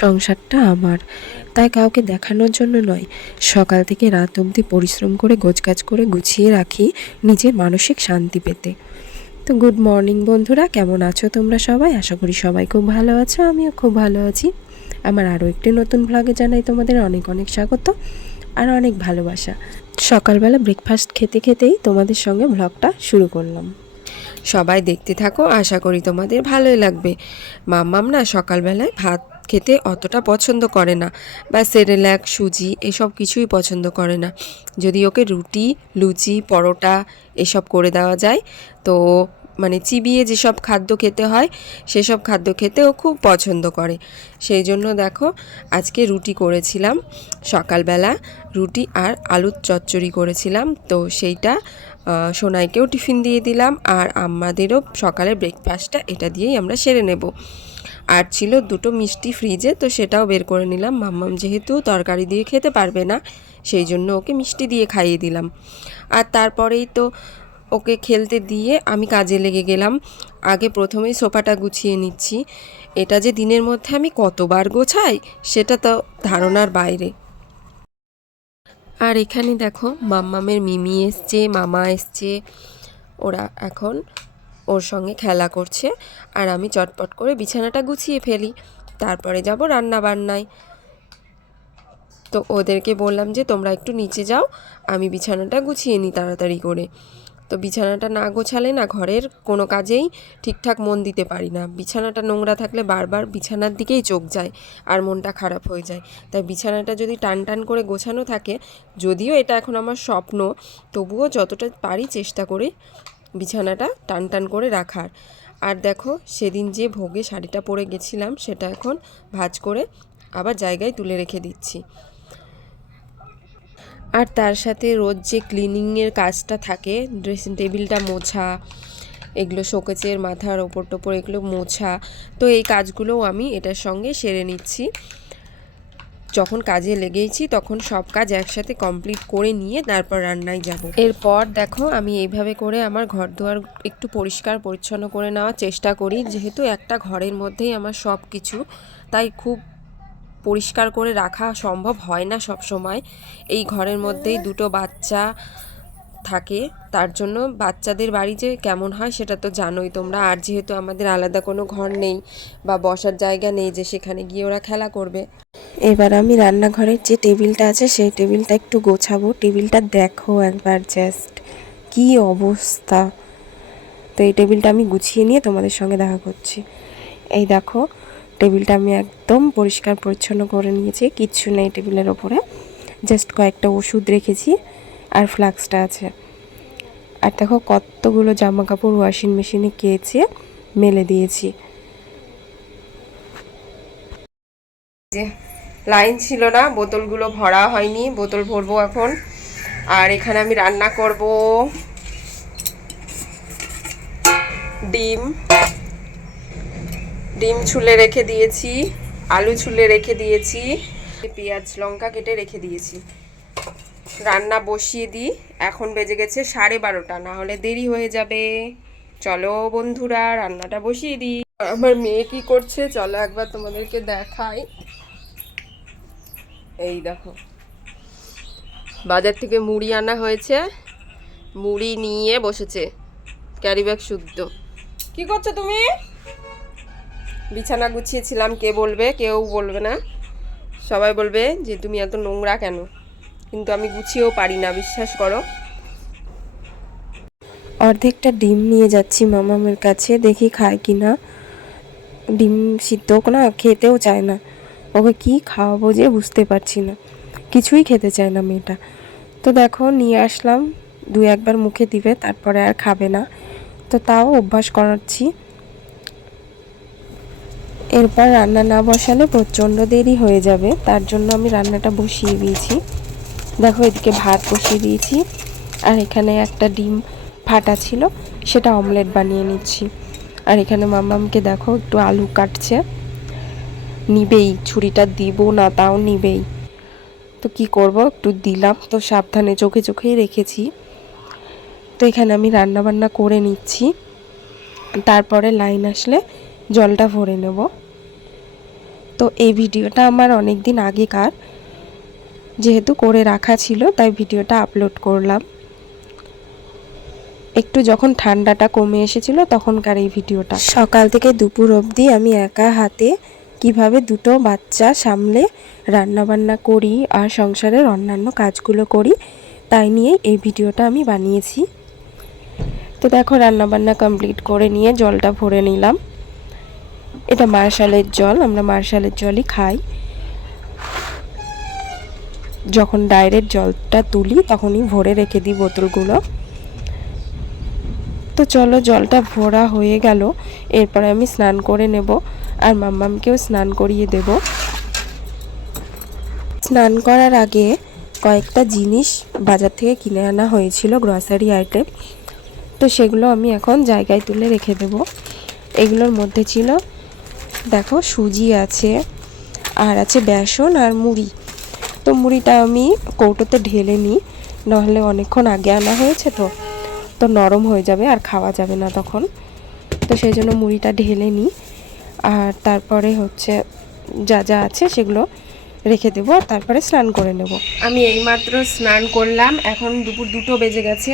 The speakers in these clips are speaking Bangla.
সংসারটা আমার, তাই কাউকে দেখানোর জন্য নয়, সকাল থেকে রাত অবধি পরিশ্রম করে গোছগাছ করে গুছিয়ে রাখি নিজের মানসিক শান্তি পেতে। তো গুড মর্নিং বন্ধুরা, কেমন আছো তোমরা সবাই? আশা করি সবাই খুব ভালো আছো, আমিও খুব ভালো আছি। আমার আরও একটি নতুন ব্লগে জানাই তোমাদের অনেক অনেক স্বাগত আর অনেক ভালোবাসা। সকালবেলা ব্রেকফাস্ট খেতে খেতেই তোমাদের সঙ্গে ব্লগটা শুরু করলাম। সবাই দেখতে থাকো, আশা করি তোমাদের ভালোই লাগবে। মাম্মাম না সকালবেলায় ভাত খেতে অতটা পছন্দ করে না, বা সেরেল্যাক, সুজি এসব কিছুই পছন্দ করে না। যদি ওকে রুটি, লুচি, পরোটা এসব করে দেওয়া যায় তো মানে চিবিয়ে যেসব খাদ্য খেতে হয় সেসব খাদ্য খেতে ও খুব পছন্দ করে। সেই জন্য দেখো আজকে রুটি করেছিলাম সকালবেলা, রুটি আর আলুর চচ্চড়ি করেছিলাম। তো সেইটা সোনাইকেও টিফিন দিয়ে দিলাম, আর আমাদেরও সকালের ব্রেকফাস্টটা এটা দিয়েই আমরা সেরে নেব। আর ছিল দুটো মিষ্টি ফ্রিজে, তো সেটাও বের করে নিলাম। মাম্মাম যেহেতু তরকারি দিয়ে খেতে পারবে না, সেই জন্য ওকে মিষ্টি দিয়ে খাইয়ে দিলাম। আর তারপরেই তো ওকে খেলতে দিয়ে আমি কাজে লেগে গেলাম। আগে প্রথমেই সোফাটা গুছিয়ে নিচ্ছি। এটা যে দিনের মধ্যে আমি কতবার গোছাই সেটা তো ধারণার বাইরে। আর এখানে দেখো মাম্মামের মিমি এসছে, মামা এসছে, ওরা এখন ওর সঙ্গে খেলা করছে। আর আমি চটপট করে বিছানাটা গুছিয়ে ফেলি, তারপরে যাব রান্না বান্নায়। তো ওদেরকে বললাম যে তোমরা একটু নিচে যাও, আমি বিছানাটা গুছিয়ে নিই তাড়াতাড়ি করে। তো বিছানাটা না গোছালে না ঘরের কোনো কাজেই ঠিকঠাক মন দিতে পারি না। বিছানাটা নোংরা থাকলে বারবার বিছানার দিকেই চোখ যায় আর মনটা খারাপ হয়ে যায়। তাই বিছানাটা যদি টান টান করে গোছানো থাকে, যদিও এটা এখন আমার স্বপ্ন, তবুও যতটা পারি চেষ্টা করি বিছানাটা টান টান করে রাখার। আর দেখো সেদিন যে ভোগে শাড়িটা পরে গেছিলাম সেটা এখন ভাঁজ করে আবার জায়গায় তুলে রেখে দিচ্ছি। আর তার সাথে রোজ যে ক্লিনিংয়ের কাজটা থাকে, ড্রেসিং টেবিলটা মোছা, এগুলো শোকেসের মাথার ওপর টোপর এগুলো মোছা, তো এই কাজগুলোও আমি এটার সঙ্গে সেরে নিচ্ছি। যখন কাজে লেগেইছি তখন সব কাজ একসাথে কমপ্লিট করে নিয়ে তারপর রান্নায় যাব। এরপর দেখো আমি এইভাবে করে আমার ঘর দুয়ার একটু পরিষ্কার পরিচ্ছন্ন করে নেওয়ার চেষ্টা করি, যেহেতু একটা ঘরের মধ্যেই আমার সব কিছু, তাই খুব পরিষ্কার করে রাখা সম্ভব হয় না সব সময়। এই ঘরের মধ্যেই দুটো বাচ্চা থাকে, তার জন্য বাচ্চাদের বাড়ি যে কেমন হয় সেটা তো জানোই তোমরা। আর যেহেতু আমাদের আলাদা কোনো ঘর নেই বা বসার জায়গা নেই যে সেখানে গিয়ে ওরা খেলা করবে। এবার আমি রান্নাঘরের যে টেবিলটা আছে সেই টেবিলটা একটু গোছাবো। টেবিলটা দেখো একবার, জাস্ট কি অবস্থা। তো এই টেবিলটা আমি গুছিয়ে নিয়ে তোমাদের সঙ্গে দেখা করছি। এই দেখো টেবিলটা আমি একদম পরিষ্কার পরিচ্ছন্ন করে নিয়েছি, কিচ্ছু নেই টেবিলের ওপরে, জাস্ট কয়েকটা ওষুধ রেখেছি আর ফ্লাক্সটা আছে। আর দেখো কতগুলো জামা কাপড় ওয়াশিং মেশিনে কেচে মেলে দিয়েছি। যে লাইন ছিল না, বোতলগুলো ভরা হয়নি, বোতল ভরবো এখন। আর এখানে আমি রান্না করব ডিম। ডিম ছুলে রেখে দিয়েছি, আলু ছুলে রেখে দিয়েছি, পেঁয়াজ লঙ্কা কেটে রেখে দিয়েছি। রান্না বসিয়ে দিই, এখন বেজে গেছে 12:30, না হলে দেরি হয়ে যাবে। চলো বন্ধুরা রান্নাটা বসিয়ে দিই। আমার মেয়ে কি করছে চলো একবার তোমাদেরকে দেখাই। এই দেখো বাজার থেকে মুড়ি আনা হয়েছে, মুড়ি নিয়ে বসেছে, ক্যারি ব্যাগ শুদ্ধ। কি করছো তুমি? বিছানা গুছিয়েছিলাম, কে বলবে? কেউ বলবে না, সবাই বলবে যে তুমি এত নোংরা কেন, কিন্তু আমি গুছিয়েও পারি না, বিশ্বাস করো। অর্ধেকটা ডিম নিয়ে যাচ্ছি মামামের কাছে, দেখি খায় কি না। ডিম সিদ্ধ না খেতেও চায় না, ওকে কি খাওয়াবো যে বুঝতে পারছি না, কিছুই খেতে চায় না মেয়েটা। তো দেখো নিয়ে আসলাম, দু একবার মুখে দিবে তারপরে আর খাবে না, তো তাও অভ্যাস করাচ্ছি। এরপর রান্না না বসালে প্রচণ্ড দেরি হয়ে যাবে, তার জন্য আমি রান্নাটা বসিয়ে দিয়েছি। দেখো এদিকে ভাত বসিয়ে দিয়েছি, আর এখানে একটা ডিম ফাটা ছিল সেটা অমলেট বানিয়ে নিচ্ছি। আর এখানে মামামকে দেখো একটু আলু কাটছে, নিবেই, ছুরিটা দিব না তাও নিবেই। তো কি করব, একটু দিলাম, তো সাবধানে চোখে চোখেই রেখেছি। তো এখানে আমি রান্না বান্না করে নিচ্ছি, তারপরে লাইন আসলে জলটা ভরে নেব। তো এই ভিডিওটা আমার অনেক দিন আগেকার, যেহেতু করে রাখা ছিল তাই ভিডিওটা আপলোড করলাম। একটু যখন ঠান্ডাটা কমে এসেছিল তখনকার এই ভিডিওটা। সকাল থেকে দুপুর অবধি আমি একা হাতে কিভাবে দুটো বাচ্চা সামলে রান্নাবান্না করি আর সংসারের অন্যান্য কাজগুলো করি তাই নিয়েই এই ভিডিওটা আমি বানিয়েছি। তো দেখো রান্নাবান্না কমপ্লিট করে নিয়ে জলটা ভরে নিলাম। এটা মার্শালের জল, আমরা মার্শালের জলই খাই। যখন ডাইরেক্ট জলটা তুলি তখনই ভরে রেখে দিই বোতলগুলো। তো চলো জলটা ভরা হয়ে গেল, এরপরে আমি স্নান করে নেব আর মাম্মামকেও স্নান করিয়ে দেব। স্নান করার আগে কয়েকটা জিনিস বাজার থেকে কিনে আনা হয়েছিল, গ্রসারি আইটেম। তো সেগুলো আমি এখন জায়গায় তুলে রেখে দেব। এগুলোর মধ্যে ছিল দেখো সুজি আছে, আর আছে বেসন আর মুড়ি। তো মুড়িটা আমি কৌটোতে ঢেলে নিই, নাহলে অনেকক্ষণ আগে আনা হয়েছে তো নরম হয়ে যাবে আর খাওয়া যাবে না তখন। তো সেই জন্য মুড়িটা ঢেলে নিই, আর তারপরে হচ্ছে যা যা আছে সেগুলো রেখে দেবো, আর তারপরে স্নান করে নেব। আমি এইমাত্র স্নান করলাম, এখন দুপুর 2টো বেজে গেছে।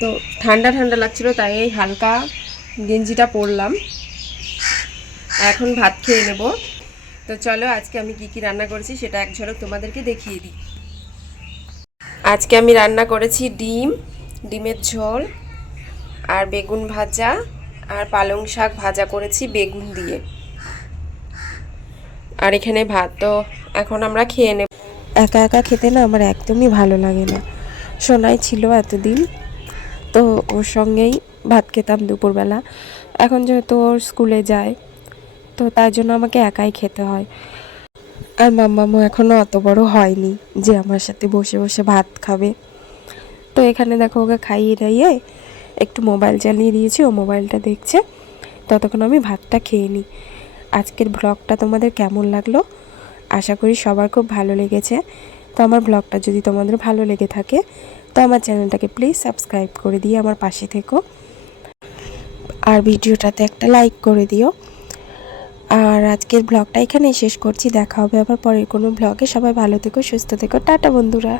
তো ঠান্ডা ঠান্ডা লাগছিল তাই এই হালকা গেঞ্জিটা পরলাম। এখন ভাত খেয়ে নেব। তো চলো আজকে আমি কি কি রান্না করেছি সেটা এক ঝলক তোমাদেরকে দেখিয়ে দিই। আজকে আমি রান্না করেছি ডিমের ঝোল আর বেগুন ভাজা আর পালং শাক ভাজা করেছি বেগুন দিয়ে। আর এখানে ভাত। তো এখন আমরা খেয়ে নেব। একা একা খেতে না আমার একদমই ভালো লাগে না। সোনাই ছিল এতদিন, তো ওর সঙ্গেই ভাত খেতাম দুপুরবেলা। এখন যেহেতু ওর স্কুলে যায় তো তার জন্য আমাকে একাই খেতে হয়। আর মাম্মামও এখনও অত বড় হয়নি যে আমার সাথে বসে বসে ভাত খাবে। তো এখানে দেখো ওকে খাইয়ে দাইয়ে একটু মোবাইল চালিয়ে দিয়েছি, ও মোবাইলটা দেখছে, ততক্ষণ আমি ভাতটা খেয়ে নিই। আজকের ব্লগটা তোমাদের কেমন লাগলো? আশা করি সবার খুব ভালো লেগেছে। তো আমার ব্লগটা যদি তোমাদের ভালো লেগে থাকে তো আমার চ্যানেলটাকে প্লিজ সাবস্ক্রাইব করে দিয়ে আমার পাশে থেকো, আর ভিডিওটাতে একটা লাইক করে দিও। আর আজকের ব্লগটা এখানেই শেষ করছি। দেখা হবে আবার পরের কোনো ব্লগে। সবাই ভালো থেকো, সুস্থ থেকো। টাটা বন্ধুরা।